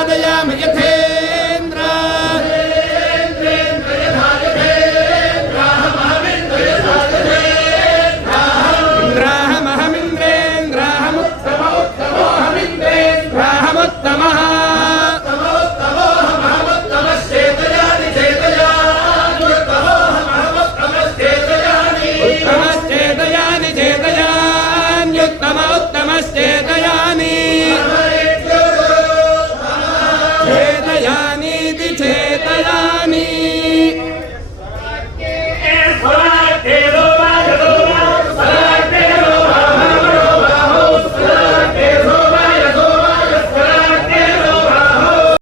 प्रसादयामय इति चेतयामि